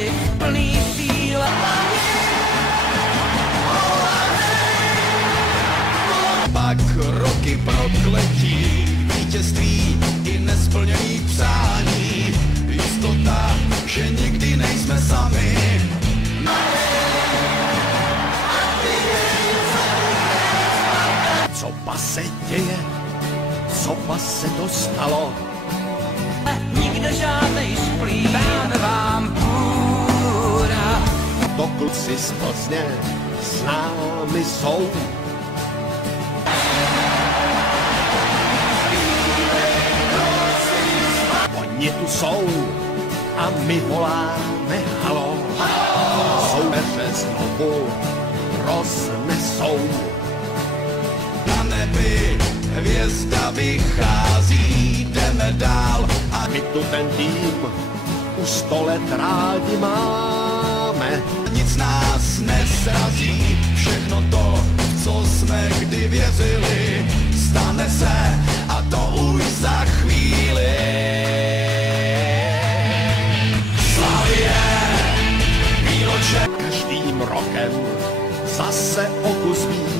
byli plný síl. Pak roky prokletí, vítězství i nesplněný přání, jistota, že nikdy nejsme sami. Co pa se děje? Co pa se to stalo? Nikde žádnej splín, dáme vám půra. To kluci z Plzně s námi jsou. Oni tu jsou a my voláme halo. Soupeře znovu roznesou. Na nebi hvězda vychází, jdeme dál a My tu ten tým už 100 let rádi máme. nic nás nesrazí. Všechno to, co jsme kdy věřili, stane se a to už za chvíli. Slavie, výroček. Každým rokem zase o kus víc.